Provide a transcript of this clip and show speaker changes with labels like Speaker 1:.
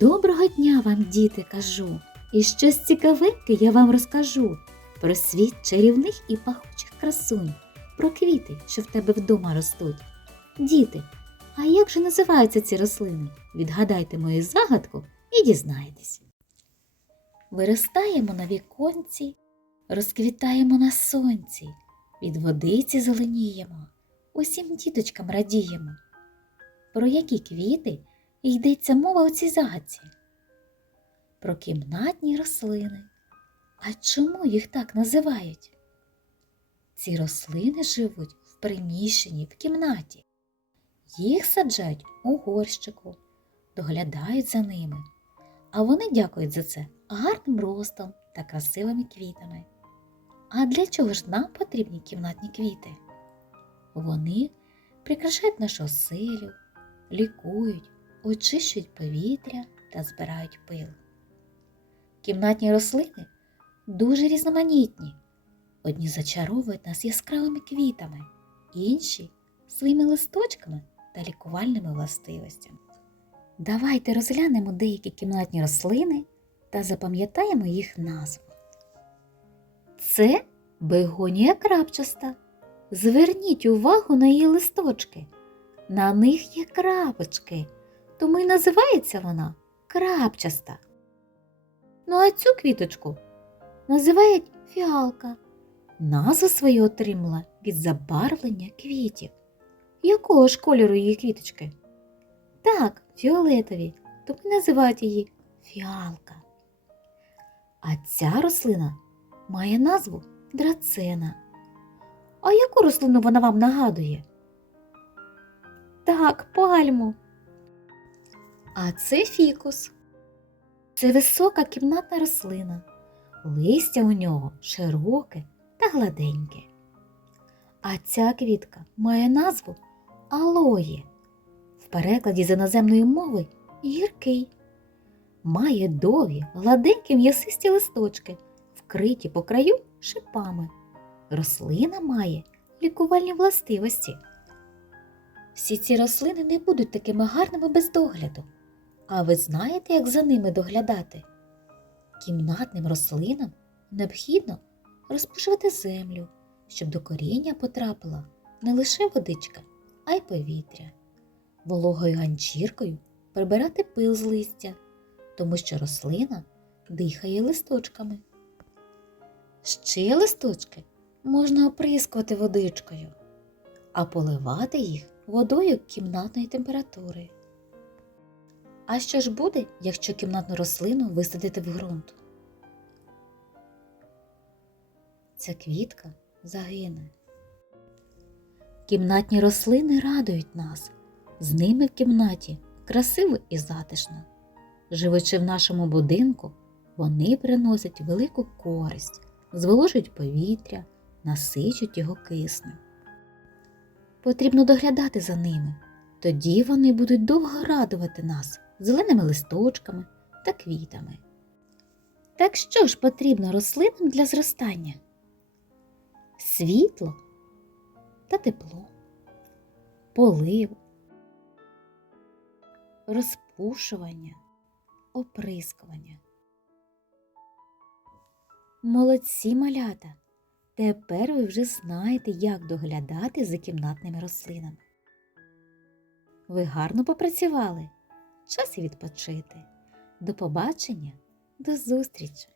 Speaker 1: Доброго дня вам, діти, кажу, і щось цікавеньке я вам розкажу про світ чарівних і пахучих красунь, про квіти, що в тебе вдома ростуть. Діти, а як же називаються ці рослини? Відгадайте мою загадку і дізнаєтесь. Виростаємо на віконці, розквітаємо на сонці, від водиці зеленіємо, усім діточкам радіємо. Про які квіти йдеться мова у цій загадці? Про кімнатні рослини. А чому їх так називають? Ці рослини живуть в приміщенні, в кімнаті. Їх саджають у горщику, доглядають за ними, а вони дякують за це гарним ростом та красивими квітами. А для чого ж нам потрібні кімнатні квіти? Вони прикрашають нашу оселю, лікують, очищують повітря та збирають пил. Кімнатні рослини дуже різноманітні. Одні зачаровують нас яскравими квітами, інші своїми листочками та лікувальними властивостями. Давайте розглянемо деякі кімнатні рослини та запам'ятаємо їх назву. Це бегонія крапчаста. Зверніть увагу на її листочки. На них є крапочки, тому й називається вона крапчаста. Ну а цю квіточку називають фіалка. Назву свою отримала від забарвлення квітів. Якого ж кольору її квіточки? Так, фіолетові, тому називають її фіалка. А ця рослина має назву драцена. А яку рослину вона вам нагадує? Так, пальму. А це фікус. Це висока кімнатна рослина. Листя у нього широке та гладеньке. А ця квітка має назву алоє. В перекладі з іноземної мови гіркий. Має довгі, гладенькі м'ясисті листочки, вкриті по краю шипами. Рослина має лікувальні властивості. Всі ці рослини не будуть такими гарними без догляду. А ви знаєте, як за ними доглядати? Кімнатним рослинам необхідно розпушувати землю, щоб до коріння потрапила не лише водичка, а й повітря. Вологою ганчіркою прибирати пил з листя, тому що рослина дихає листочками. Ще листочки можна оприскувати водичкою, а поливати їх водою кімнатної температури. А що ж буде, якщо кімнатну рослину висадити в ґрунт? Ця квітка загине. Кімнатні рослини радують нас. З ними в кімнаті красиво і затишно. Живучи в нашому будинку, вони приносять велику користь, зволожують повітря, насичують його киснем. Потрібно доглядати за ними, тоді вони будуть довго радувати нас зеленими листочками та квітами. Так що ж потрібно рослинам для зростання? Світло та тепло, полив, розпушування, оприскування. Молодці малята! Тепер ви вже знаєте, як доглядати за кімнатними рослинами. Ви гарно попрацювали. Час і відпочити. До побачення, до зустрічі!